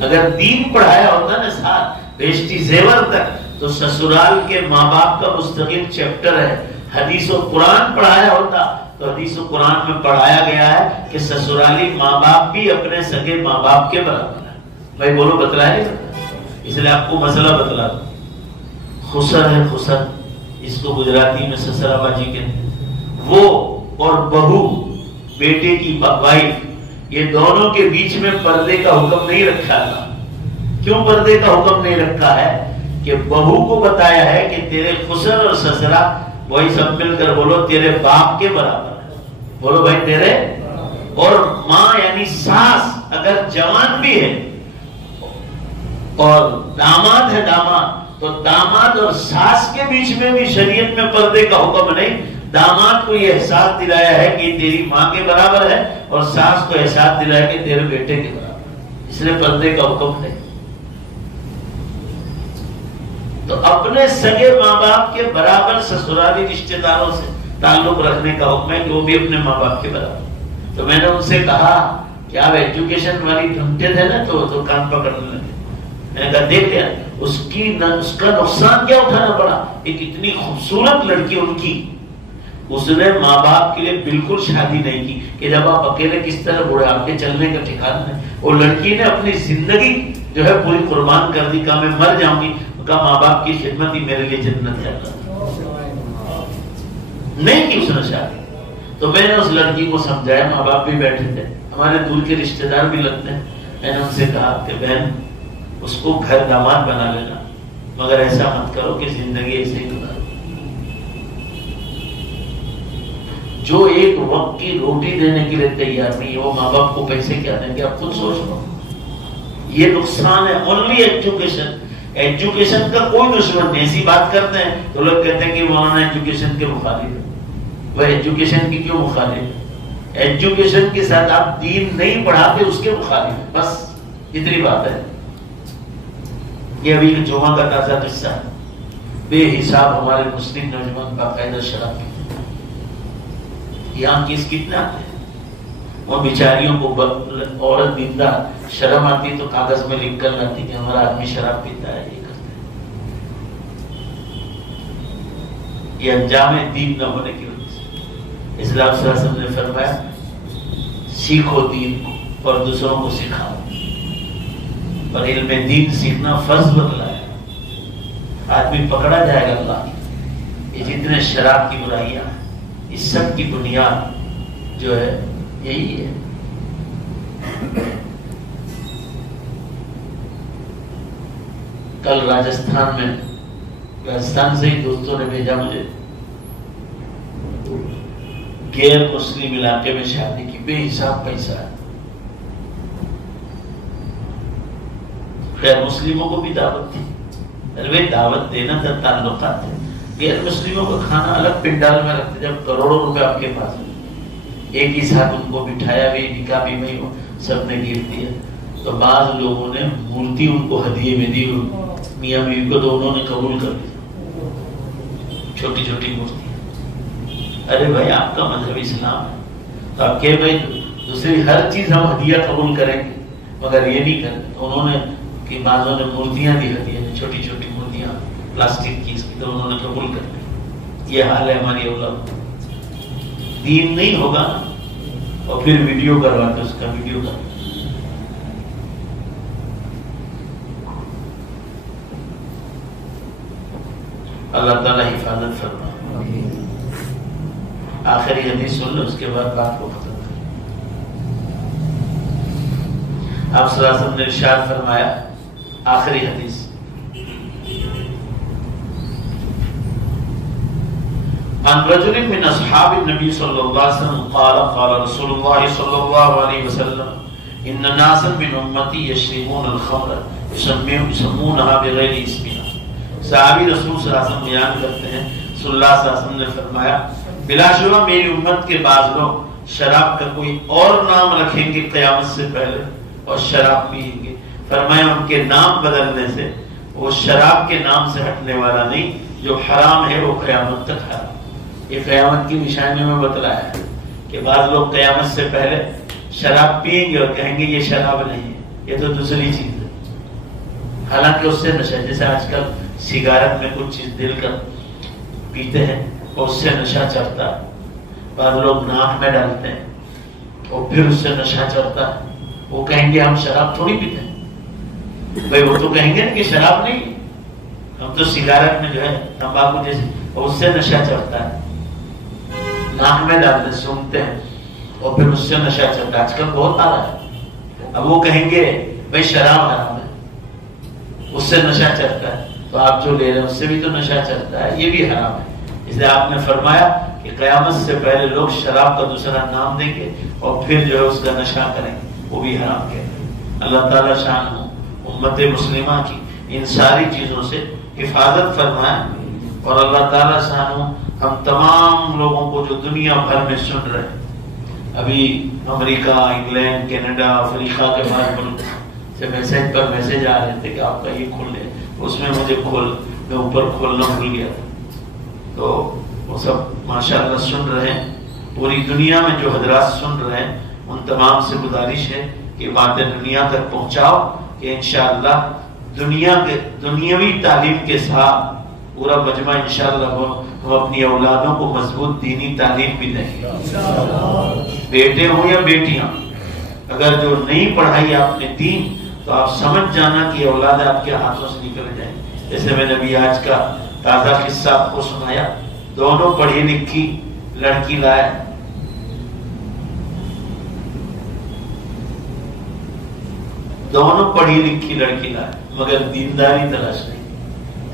اگر دین پڑھایا ہوتا نا ساتھ بیشتی زیور تک تو سسرال کے ماں باپ کا مستقل چیپٹر ہے. حدیث و قرآن پڑھایا ہوتا تو حدیث و قرآن میں پڑھایا گیا ہے کہ سسرالی ماں باپ بھی اپنے سگے ماں باپ کے برابر ہے. بھائی بولو بتلائے، اس لیے آپ کو مسئلہ بتلا دوں. خسر ہے خسر، اس کو گجراتی میں سسرا باجی کہتے ہیں. وہ اور بہو، بیٹے کی وائف، یہ دونوں کے بیچ میں پردے کا حکم نہیں رکھا تھا. کیوں پردے کا حکم نہیں رکھا ہے؟ کہ بہو کو بتایا ہے کہ تیرے خسر اور سسرا وہی سب مل کر بولو تیرے باپ کے برابر ہے. بولو بھائی تیرے. اور ماں یعنی ساس اگر جوان بھی ہے اور داماد ہے داماد، تو داماد اور ساس کے بیچ میں بھی شریعت میں پردے کا حکم نہیں. داماد کو یہ احساس دلایا ہے کہ تیری ماں کے برابر ہے اور ساس کو احساس دلایا کہ تیرے بیٹے کے برابر ہے. اس لیے پردے کا حکم نہیں. تو اپنے سگے ماں باپ کے برابر سسرالی رشتہ داروں سے تعلق رکھنے کا حکم ہے کہ وہ بھی اپنے ماں باپ کے برابر. تو میں نے ان سے کہا کہ آپ ایجوکیشن والی ڈھونڈتے تھے نا تو کان پکڑنے لگے. میں نے کہا دیکھ لیا اس کا نقصان کیا اٹھانا پڑا. ایک اتنی خوبصورت لڑکی ان کی، اس نے ماں باپ کے لیے بالکل شادی نہیں کی کہ جب آپ اکیلے کس طرح بوڑھے، آپ کے چلنے کا ٹھکانا نہیں. وہ لڑکی نے اپنی زندگی جو ہے پوری قربان کر دی. کہا میں مر جاؤں گی، کہا ماں باپ کی خدمت ہی میرے لیے جنت ہے. نہیں کی اس نے شادی. تو میں نے اس لڑکی کو سمجھایا، ماں باپ بھی بیٹھے تھے، ہمارے دور کے رشتہ دار بھی لگتے ہیں. میں نے ان سے کہا کہ بہن اس کو گھر داماد بنا لینا، مگر ایسا مت کرو کہ زندگی ایسے ہی گزارو. جو ایک وقت کی روٹی دینے کے لیے تیار نہیں ہے وہ ماں باپ کو پیسے کیا دیں گے؟ آپ خود سوچ لو. یہ نقصان ہے. اونلی ایجوکیشن کا کوئی دشمن نہیں. ایسی بات کرتے ہیں تو لوگ کہتے ہیں کہ مولانا ایجوکیشن کے مخالف ہے. وہ ایجوکیشن کی کیوں مخالف ہے؟ ایجوکیشن کے ساتھ آپ دین نہیں پڑھاتے اس کے مخالف. بس اتنی بات ہے. یہ ابھی جمعہ کا تازہ قصہ ہے. بے حساب ہمارے مسلم نوجوان باقاعدہ شراب پیتے. یہاں کیس کتنا آتے ہیں. وہ بیچاریوں کو عورت دیندہ شرم آتی تو کاغذ میں لکھ کر لاتی کہ ہمارا آدمی شراب پیتا ہے، یہ کرتا ہے. یہ انجام دین نہ ہونے کی وجہ سے اسلام صلی اللہ علیہ وسلم نے فرمایا سیکھو دین کو اور دوسروں کو سکھاؤ. اور علم دین سیکھنا فرض بتلایا. آدمی پکڑا جائے گا اللہ. یہ جتنے شراب کی برائیاں ہیں اس سب کی بنیاد جو ہے یہی ہے. کل راجستھان سے ہی دوستوں نے بھیجا مجھے، غیر مسلم علاقے میں شادی کی، بے حساب پیسہ ہے. خیر مسلموں کو بھی دعوت تھی. ارے دعوت دینا تھا تعلقات ہے. غیر مسلموں کا کھانا الگ پنڈال میں رکھتے، جب کروڑوں روپے آپ کے پاس ایک ہی ساتھ ان کو بٹھایا بھی، نکاح بھی میں سب نے گفٹ دیا، تو بعض لوگوں نے مورتی ان کو ہدیے میں دی، میاں بیوی کو تو انہوں نے قبول کر لیا، چھوٹی چھوٹی مورتی۔ ارے بھائی آپ کا مذہب اسلام ہے، تو آپ کہ بھائی دوسری ہر چیز ہم ہدیہ قبول کریں گے مگر یہ نہیں کرتے، تو انہوں نے کہ بعضوں نے مورتیاں دی ہدیہ میں، چھوٹی چھوٹی مورتیاں پلاسٹک کی، اس کی تو انہوں نے قبول کر لی۔ یہ حال ہے ہماری اولاد، دین نہیں ہوگا اور پھر ویڈیو کرواتے، اس کا ویڈیو کرواتے۔ اللہ تعالیٰ حفاظت فرمائے۔ آخری حدیث سن لو، اس کے بعد بات کو ختم کریں۔ آپ صلی اللہ علیہ وسلم نے ارشاد فرمایا، آخری حدیث، عن رجل من اصحاب النبي صلى الله عليه وسلم قال قال رسول الله صلى الله عليه وسلم ان ناسا من امتي يشربون الخمر يسمونها بغير اسمها۔ صحابی رسول صلی اللہ علیہ وسلم بیان کرتے ہیں، صلی اللہ علیہ وسلم نے فرمایا بلا شبہ میری امت کے بعض لوگ شراب کا کوئی اور نام رکھیں گے قیامت سے پہلے اور شراب پیئیں گے۔ فرمایا ان کے نام بدلنے سے وہ شراب کے نام سے ہٹنے والا نہیں، جو حرام ہے وہ قیامت تک حرام۔ یہ قیامت کی نشانیوں میں بتلایا ہے کہ بعض لوگ قیامت سے پہلے شراب پیئیں گے اور کہیں گے یہ شراب نہیں ہے، یہ تو دوسری چیز ہے، حالانکہ اس سے نشہ، جیسے آج کل سگارت میں کچھ چیز دل کر پیتے ہیں اور اس سے نشہ چڑھتا ہے، بعض لوگ ناک میں ڈالتے ہیں اور پھر اس سے نشہ چڑھتا ہے، وہ کہیں گے ہم شراب تھوڑی پیتے ہیں، بھائی وہ تو کہیں گے کہ شراب نہیں، ہم تو سگارت میں جو ہے تمباکو جیسے، اور اس سے نشہ چڑھتا ہے، ناک میں ڈالتے سونگتے ہیں اور پھر اس سے نشہ چڑھتا ہے، آج کل بہت آ رہا ہے۔ اب وہ کہیں گے بھائی شراب حرام ہے، اس سے نشہ چڑھتا ہے، تو آپ جو لے رہے ہیں اس سے بھی تو نشہ چڑھتا ہے، یہ بھی حرام ہے۔ اس لیے آپ نے فرمایا کہ قیامت سے پہلے لوگ شراب کا دوسرا نام دیں گے اور پھر جو ہے اس کا نشہ کریں گے، وہ بھی حرام کہتے ہیں۔ اللہ تعالیٰ شان امت مسلمہ کی ان ساری چیزوں سے حفاظت فرمائے، اور اللہ تعالیٰ شان ہم تمام لوگوں کو جو دنیا بھر میں سن رہے ہیں، ابھی امریکہ، انگلینڈ، کینیڈا، افریقہ کے بعض ملک سے میسج پر میسج آ رہے تھے کہ آپ کا یہ کھول لے، اس میں مجھے میں اوپر کھولنا بھول گیا تھا، تو وہ سب ماشاءاللہ سن رہے ہیں، پوری دنیا میں جو حضرات سن رہے ہیں ان تمام سے گزارش ہے کہ باتیں دنیا تک پہنچاؤ، کہ انشاءاللہ دنیاوی تعلیم کے ساتھ پورا مجمع انشاءاللہ ہم اپنی اولادوں کو مضبوط دینی تعلیم بھی دیں گے، بیٹے ہوں یا بیٹیاں، اگر جو نہیں پڑھائی آپ نے دین تو آپ سمجھ جانا کہ اولاد آپ کے ہاتھوں سے نکل جائیں۔ جیسے میں نے ابھی آج کا تازہ قصہ آپ کو سنایا، دونوں پڑھی لکھی لڑکی لائے، دونوں پڑھی لکھی لڑکی لائے مگر دینداری تلاش نہیں۔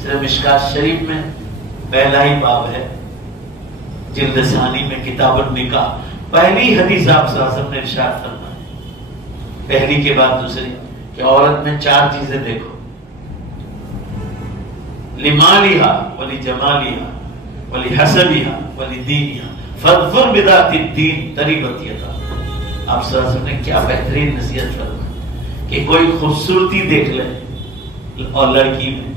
صرف مشکات شریف میں پہلا ہی باب ہے، جلد ثانی میں کتاب النکاح، پہلی حدیث آپ صلی اللہ علیہ وسلم نے ارشاد فرمایا، پہلی کے بعد دوسری، کہ عورت میں 4 چیزیں دیکھو، لمالہا ولجمالہا ولحسبہا ولدینہا فاظفر بذات الدین تربت یداک۔ آپ صلی اللہ علیہ وسلم نے کیا بہترین نصیحت فرمائی کہ کوئی خوبصورتی دیکھ لے اور لڑکی میں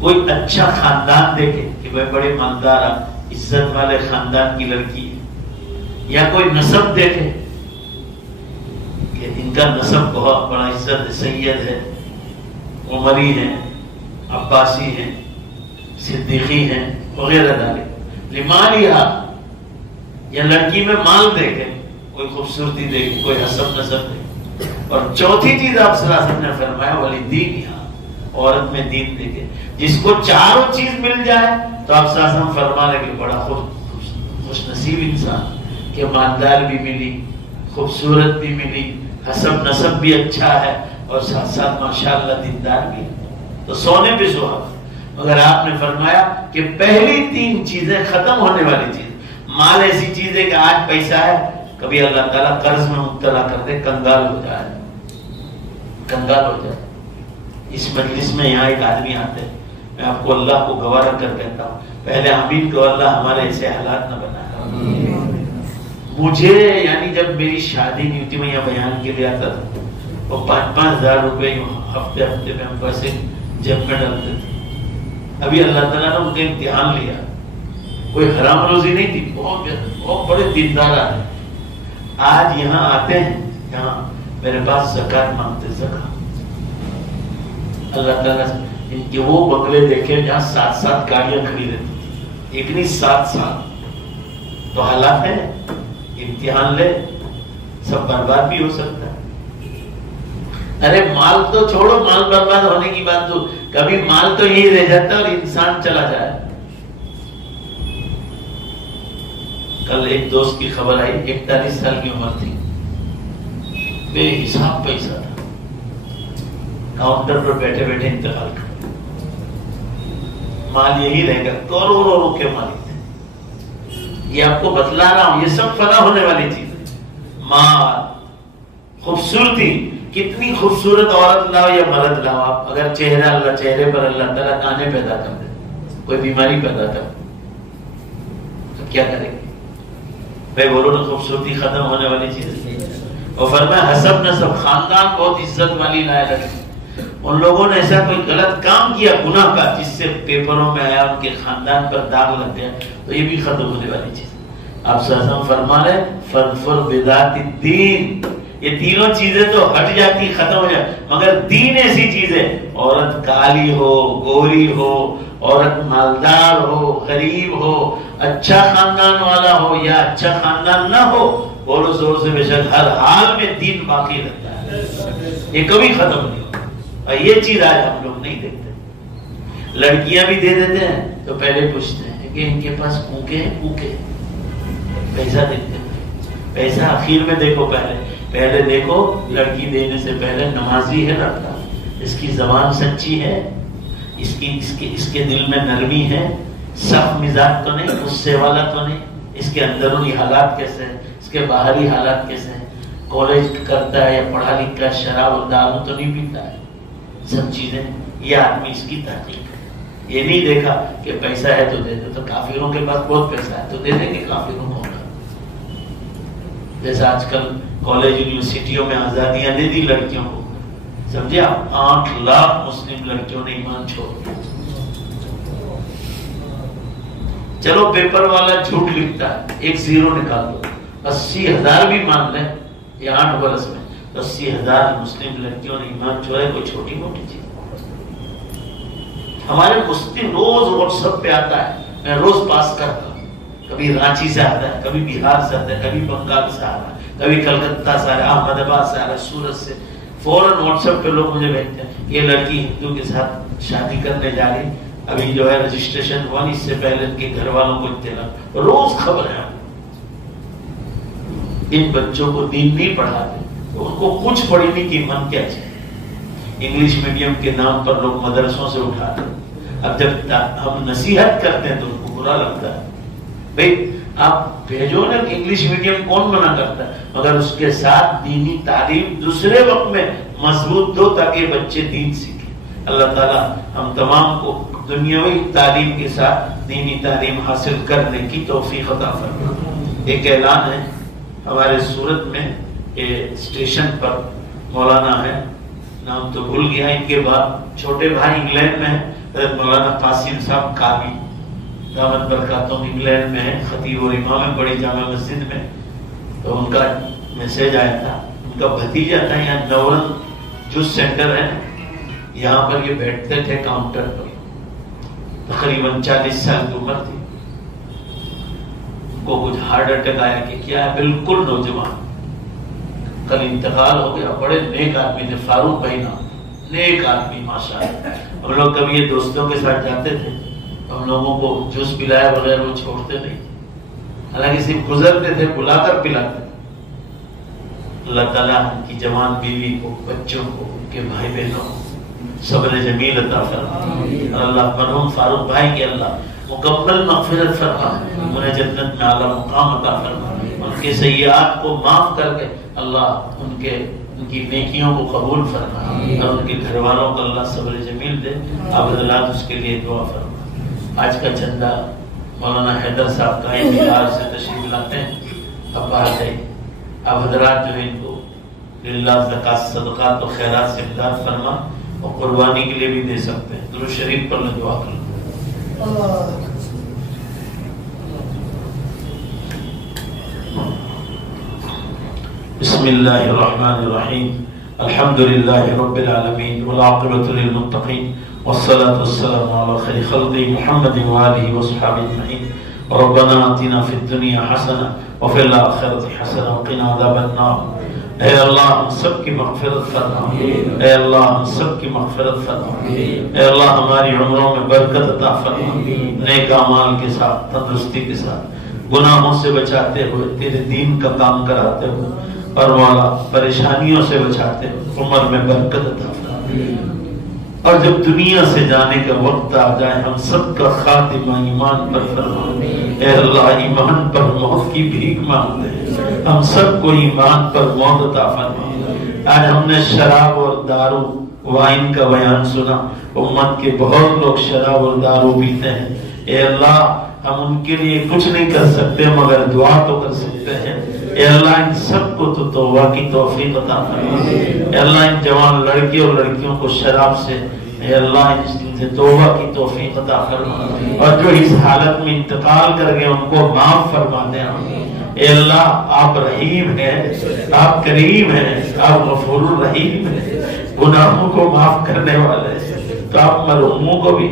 کوئی اچھا خاندان دیکھے کہ بھائی بڑے مالدار عزت والے خاندان کی لڑکی ہے، یا کوئی نسب دیکھے کہ ان کا نسب بہت بڑا عزت، سید ہے، عمری ہے، عباسی ہیں، صدیقی ہیں وغیرہ ذالک۔ لمالہا، یا لڑکی میں مال دیکھے، کوئی خوبصورتی دیکھے، کوئی حسب نسب دیکھے، اور چوتھی چیز آپ صلی اللہ علیہ وسلم نے فرمایا ولدینہا، عورت میں دین دیکھے۔ جس کو چاروں چیز مل جائے تو آپ صلی اللہ علیہ وسلم فرما رہے کہ بڑا خوش نصیب انسان، کہ مالدار بھی ملی، خوبصورت بھی ملی، حسب نسب بھی اچھا ہے، اور ساتھ ساتھ ماشاءاللہ دیندار بھی ہے، تو سونے پہ سہاگا۔ مگر آپ نے فرمایا کہ پہلی 3 چیزیں ختم ہونے والی چیز، مال ایسی چیز ہے کہ آج پیسہ ہے، کبھی اللہ تعالیٰ قرض میں مبتلا کر دے، کنگال ہو جائے، کنگال ہو جائے۔ اس مجلس میں یہاں ایک آدمی آتے ہیں، میں آپ کو اللہ کو گواہ کر کہتا ہوں، پہلے آمین کو اللہ ہمارے ایسے حالات نہ بنا. مجھے یعنی جب میری شادی نہیں ہوتی میں یہاں بیان کے لیے آتا تھا، وہ 5,000 روپے ہفتے میں ہم پیسے جیب میں ڈالتے تھے. ابھی اللہ تعالیٰ نے ان کا امتحان لیا، کوئی حرام روزی نہیں تھی، بہت بڑے دیندار ہیں. آج یہاں آتے ہیں، یہاں میرے پاس زکات مانگتے. زکات اللہ تعالیٰ ان کے وہ بنگلے دیکھے جہاں 7 گاڑیاں کھڑی رہتی تھی، ایک نہیں 7. تو حالات ہے، امتحان لے، سب برباد بھی ہو سکتا ہے. ارے مال تو چھوڑو، مال برباد ہونے کی بات تو کبھی مال تو یہی رہ جاتا ہے اور انسان چلا جائے. کل ایک دوست کی خبر آئی، 41 سال کی عمر تھی، بے حساب پیسہ تھا، کاؤنٹر پر بیٹھے بیٹھے انتقال کر. مال یہی رہے گا، کروڑوں کے مالک تھے. یہ آپ کو بتلا رہا ہوں، یہ سب فنا ہونے والی چیز. مال، خوبصورتی، کتنی خوبصورت عورت لاؤ یا مرد لاؤ آپ، اگر چہرے پر اللہ تعالیٰ کانے پیدا کر دے، کوئی بیماری پیدا کر دے تو کیا کریں گے بھائی؟ بولو نا، خوبصورتی ختم ہونے والی چیز ہے. اور فرمایا حسب نسب، خاندان بہت عزت والی لائے رکھے. ان لوگوں نے ایسا کوئی غلط کام کیا گناہ کا جس سے پیپروں میں آیا، ان کے خاندان پر داغ لگ گیا، تو یہ بھی ختم ہونے والی چیز. آپ صلی اللہ علیہ وسلم فرما رہے فَانْفُرْ بِذَاتِ الدِّينِ، یہ تینوں چیزیں تو ہٹ جاتی، ختم ہو جاتی، مگر دین ایسی چیز ہے، عورت کالی ہو، گوری ہو، عورت مالدار ہو، غریب ہو، اچھا خاندان والا ہو یا اچھا خاندان نہ ہو، بولو زور سے بے شک ہر حال میں دین باقی رہتا ہے، یہ کبھی ختم نہیں ہوتا. اور یہ چیز آج ہم لوگ نہیں دیکھتے. لڑکیاں بھی دے دیتے ہیں تو پہلے پوچھتے ہیں کہ ان کے پاس کوکے ہیں، پیسہ دیکھتے ہیں. پیسہ آخر میں دیکھو، پہلے دیکھو لڑکی دینے سے پہلے نمازی ہے لڑکا، اس کی زبان سچی ہے، اس کے دل میں نرمی ہے، سخت مزاج تو نہیں، غصے والا تو نہیں، اس کے اندرونی حالات کیسے ہیں، اس کے باہری حالات کیسے ہیں، کالج کرتا ہے یا پڑھا لکھا، شراب اور دارو تو نہیں پیتا ہے، سب چیزیں. یہ آدمی اس کی تحقیق ہے. یہ نہیں دیکھا کہ پیسہ ہے تو دے دے، تو کافروں کے پاس بہت پیسہ ہے تو دے دیں گے کافروں کو. جیسا آج کل کالج یونیورسٹیوں میں آزادیاں دے دی لڑکیوں کو، سمجھے آپ، 8 لاکھ مسلم لڑکیوں نے ایمان چھوڑ دیا. چلو پیپر والا جھوٹ لکھتا ہے، ایک 0 نکال دو، 80,000 بھی مان لیں یہ 8 برس میں، 80,000 مسلم لڑکیوں نے ایمان چھوڑا. کوئی چھوٹی موٹی چیز. ہمارے مسلم روز واٹس ایپ پہ آتا ہے، میں روز پاس کرتا ہوں، کبھی رانچی سے آتا ہے، کبھی بہار سے آتا ہے، کبھی بنگال سے آ رہا ہے، کبھی کلکتہ سے آ رہا ہے، احمد آباد سے آ رہا ہے، سورت سے. فوراً واٹس ایپ پہ لوگ مجھے بھیجتے ہیں یہ لڑکی ہندو کے ساتھ شادی کرنے جا رہی، ابھی جو ہے رجسٹریشن ہوا، اس سے پہلے ان کے گھر والوں کو اطلاع. روز خبر ہے. ان بچوں کو دین نہیں پڑھاتے، ان کو کچھ پڑھنے کی من کیا چاہیے. انگلش میڈیم کے نام پر لوگ مدرسوں سے اٹھاتے ہیں. اب جب ہم نصیحت کرتے ہیں تو ان کو برا لگتا ہے. بھئی آپ بھیجو نا، انگلش میڈیم کون منع کرتا ہے، مگر اس کے ساتھ دینی تعلیم دوسرے وقت میں مضبوط دو تاکہ بچے دین سیکھیں. اللہ تعالیٰ ہم تمام کو دنیاوی تعلیم کے ساتھ دینی تعلیم حاصل کرنے کی توفیق عطا فرمائے. ایک اعلان ہے ہمارے سورت میں، اسٹیشن پر مولانا ہے، نام تو بھول گیا، ان کے بعد چھوٹے بھائی انگلینڈ میں ہیں، حضرت مولانا قاسم صاحب قامی دامت برکاتہم انگلینڈ میں ہے، خطیب اور امام ہے بڑی جامع مسجد میں. تو ان کا میسج آیا تھا، ان کا بھتیجا تھا، یہاں نورن جوس سینٹر ہے، یہاں پر یہ بیٹھتے تھے کاؤنٹر پر، تقریباً 40 سال کی عمر تھی. ان کو کچھ ہارٹ اٹیک آیا کہ کیا ہے، بالکل نوجوان، کل انتقال ہو گیا. بڑے نیک آدمی تھے، فاروق بھائی نام، نیک آدمی ماشاءاللہ. ہم لوگ کبھی یہ دوستوں کے ساتھ جاتے تھے، ہم لوگوں کو جوس پلایا بغیر وہ چھوڑتے نہیں، حالانکہ صرف گزرتے تھے، بلا کر پلاتے تھے. اللہ تعالیٰ ان کی جوان بیوی کو، بچوں کو، ان کے بھائی بہنوں کو صبر جمیل عطا فرمائے. اور اللہ مرحوم فاروق بھائی کی اللہ مکمل مغفرت فرمائے، انہیں جنت میں اعلیٰ مقام عطا فرمائے. ان کے سیئات کو معاف کر کے اللہ ان کی نیکیوں کو قبول فرمائے، اور ان کے گھر والوں کو اللہ صبر جمیل دے. آپ حضرات اس کے لیے دعا فرمائے. آج کا چندہ مولانا حیدر صاحب کا بہار سے تشریف لاتے ہیں، اب باہر گئے، اب حضرات جو ہے ان کو للہ زکات صدقات و خیرات سے امداد فرما، اور قربانی کے لیے بھی دے سکتے ہیں۔ درود شریف پر دعا کریں۔ بسم اللہ الرحمن الرحیم، الحمدللہ رب العالمین والعاقبۃ للمتقین والصلاة والسلام علی خیر خلق محمد وآلہ وصحبہ اجمعین۔ ربنا آتنا فی الدنیا حسنہ وفی الآخرۃ حسنہ وقنا عذاب النار۔ اے اللہ ہم سب کی مغفرت فرما، اے اللہ ہم سب کی مغفرت فرما، اے اللہ ہماری عمروں میں برکت عطا فرما، نیک اعمال کے ساتھ، تندرستی کے ساتھ، گناہوں سے بچاتے ہوئے، تیرے دین کا کام کراتے ہوئے، اور مولا پریشانیوں سے بچاتے ہوئے عمر میں برکت عطا فرما، اور جب دنیا سے جانے کا وقت آ جائے ہم سب کا خاتمہ ایمان پر فرما۔ اے اللہ ایمان پر موت کی بھیک مانگتے ہیں، ہم سب کو ایمان پر موت عطا فرما۔ آج ہم نے شراب اور دارو وائن کا بیان سنا، امت کے بہت لوگ شراب اور دارو پیتے ہیں۔ اے اللہ ہم ان کے لیے کچھ نہیں کر سکتے مگر دعا تو کر سکتے ہیں۔ اے اللہ ان سب کو تو توبہ کی توفیق عطا فرما۔ اے اللہ ان جوان لڑکے اور لڑکیوں کو شراب سے، اے اللہ ان سے توبہ کی توفیق عطا فرما، اور جو اس حالت میں انتقال کر گئے ان کو معاف فرما دے۔ اے اللہ آپ رحیم ہیں، آپ کریم ہیں، آپ غفور الرحیم ہیں، گناہوں کو معاف کرنے والے ہیں، تو آپ مرحوموں کو بھی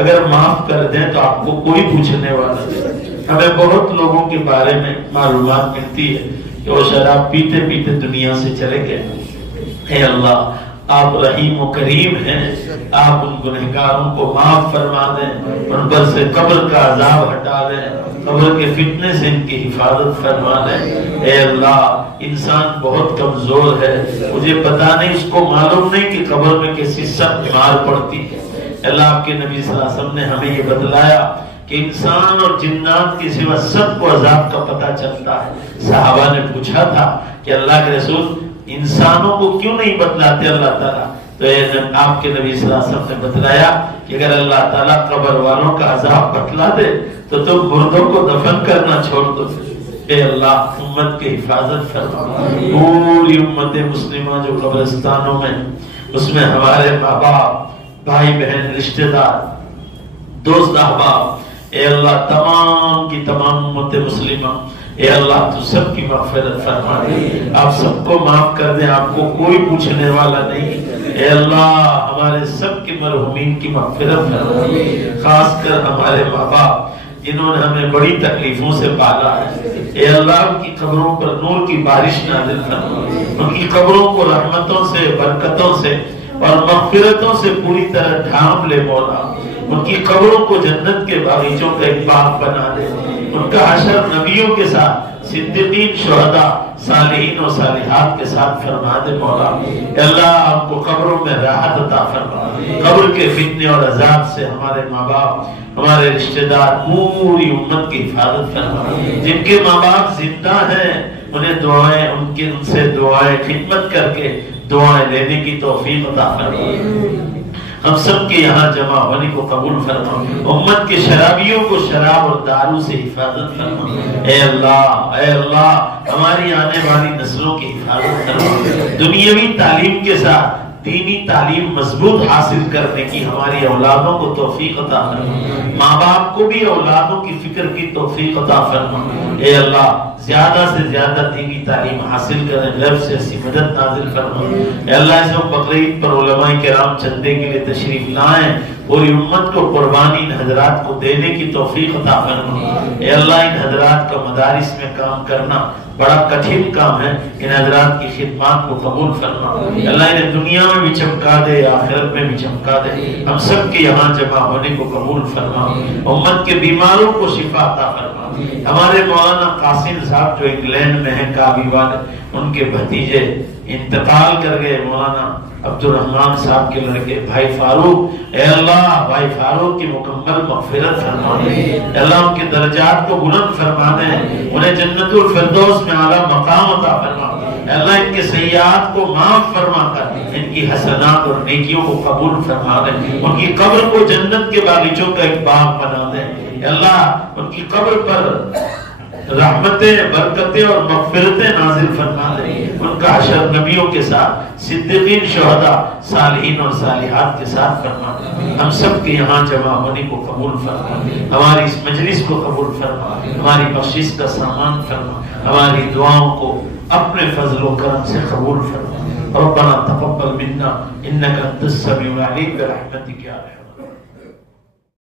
اگر معاف کر دیں تو آپ کو کوئی پوچھنے والا نہیں۔ ہمیں بہت لوگوں کے بارے میں معلومات ملتی ہے کہ وہ شراب پیتے پیتے دنیا سے چلے گئے۔ اے اللہ آپ رحیم و کریم ہیں، آپ ان گنہگاروں کو معاف فرما دیں، ان پر سے قبر کا عذاب ہٹا دیں، قبر کے فتنے سے ان کی حفاظت فرما دیں۔ اے اللہ انسان بہت کمزور ہے، مجھے پتا نہیں، اس کو معلوم نہیں کہ قبر میں کیسی سخت مار پڑتی ہے۔ اللہ آپ کے نبی صلی اللہ علیہ وسلم نے ہمیں یہ بتلایا کہ انسان اور جنات کے سوا سب کو عذاب کا پتہ چلتا ہے۔ صحابہ نے پوچھا تھا کہ اللہ کے رسول انسانوں کو کیوں نہیں بتلاتے اللہ تعالیٰ؟ تو آپ کے نبی صلی اللہ علیہ وسلم نے بتلایا کہ اگر اللہ تعالیٰ قبر والوں کا عذاب بتلا دے تو تم مردوں کو دفن کرنا چھوڑ دو۔ اے اللہ امت کی حفاظت فرما، پوری امت مسلمہ جو قبرستانوں میں، اس میں ہمارے ماں باپ، بھائی بہن، رشتہ دار، دوست احباب، اے اللہ تمام کی تمام امت مسلمہ، اے اللہ تو سب کی مغفرت فرما دے، آپ سب کو معاف کر دیں، آپ کو کوئی پوچھنے والا نہیں۔ اے اللہ ہمارے سب کے مرحومین کی مغفرت فرما دے، خاص کر ہمارے ماں باپ جنہوں نے ہمیں بڑی تکلیفوں سے پالا ہے۔ اے اللہ ان کی قبروں پر نور کی بارش نازل فرما، ان کی قبروں کو رحمتوں سے، برکتوں سے اور مغفرتوں سے پوری طرح ڈھانپ لے مولا، ان کی قبروں کو جنت کے باغیچوں کا ایک باغ بنا دے، ان کا حشر نبیوں کے ساتھ، صدیقین، شہداء، صالحین و صالحات کے ساتھ فرما دے مولا۔ اے اللہ ہم کو قبروں میں راحت عطا فرما، قبر کے فتنے اور عذاب سے ہمارے ماں باپ، ہمارے رشتہ دار، پوری امت کی حفاظت فرما۔ جن کے ماں باپ زندہ ہیں انہیں دعائیں، ان سے دعائیں خدمت کر کے دعائیں لینے کی توفیق عطا فرما۔ ہم سب کے یہاں جمع ہونے کو قبول فرما، امت کے شرابیوں کو شراب اور دارو سے حفاظت فرما۔ اے اللہ ہماری آنے والی نسلوں کی حفاظت فرما، دنیاوی تعلیم کے ساتھ دینی تعلیم مضبوط حاصل کرنے کی ہماری اولادوں کو توفیق عطا فرما، ماں باپ کو بھی اولادوں کی فکر کی توفیق عطا فرما۔ اے اللہ زیادہ سے زیادہ دینی تعلیم حاصل کریں، غیب سے ایسی مدد نازل فرما۔ اے اللہ اس وقت بقرعید پر علماء کرام چندے کے لیے تشریف لائیں، پوری امت کو قربانی ان حضرات کو دینے کی توفیق عطا فرما۔ اے اللہ ان حضرات کا مدارس میں کام کرنا بڑا کٹھن کام ہے، ان حضرات کی خدمات کو قبول فرما۔ اللہ انہیں دنیا میں بھی چمکا دے، آخرت میں بھی چمکا دے، ہم سب کے یہاں جمع ہونے کو قبول فرما، امت کے بیماروں کو شفا عطا فرما۔ ہمارے مولانا قاسم صاحب جو انگلینڈ میں ہیں کابی والے، ان کے بھتیجے انتقال کر گئے، مولانا عبد الرحمن صاحب کے لڑکے بھائی فاروق، اے اللہ بھائی فاروق کی مکمل مغفرت فرما دے، اے اللہ ان کے درجات کو بلند فرما دے، انہیں جنت الفردوس میں اعلیٰ مقام عطا فرما، اللہ ان کے سیئات کو معاف فرما کر ان کی حسنات اور نیکیوں کو قبول فرما دے، ان کی قبر کو جنت کے باغیچوں کا ایک باغ بنا دے۔ اللہ ان کی قبر پر رحمتیں، برکتیں اور مغفرتیں نازل فرما دے، ان کا حشر نبیوں کے ساتھ، صدیقین، شہداء، صالحین اور صالحات کے ساتھ فرما دے۔ ہم سب کے یہاں جمع ہونے کو قبول فرما، ہماری اس مجلس کو قبول فرما، ہماری بخشش کا سامان فرما، ہماری دعاؤں کو اپنے فضل و کرم سے قبول فرما۔ ربنا تقبل منا انك انت السميع العليم برحمتك يا ارحم